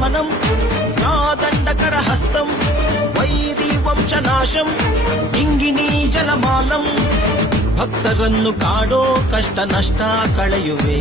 ಶಮನಂ ದಂಡಕರ ಹಸ್ತಂ ವೈರಿ ವಂಶನಾಶಂ ಇಂಗಿಣಿ ಜಲಮಾಲಂ ಭಕ್ತರನ್ನು ಕಾಡೋ ಕಷ್ಟ ನಷ್ಟ ಕಳೆಯುವೆ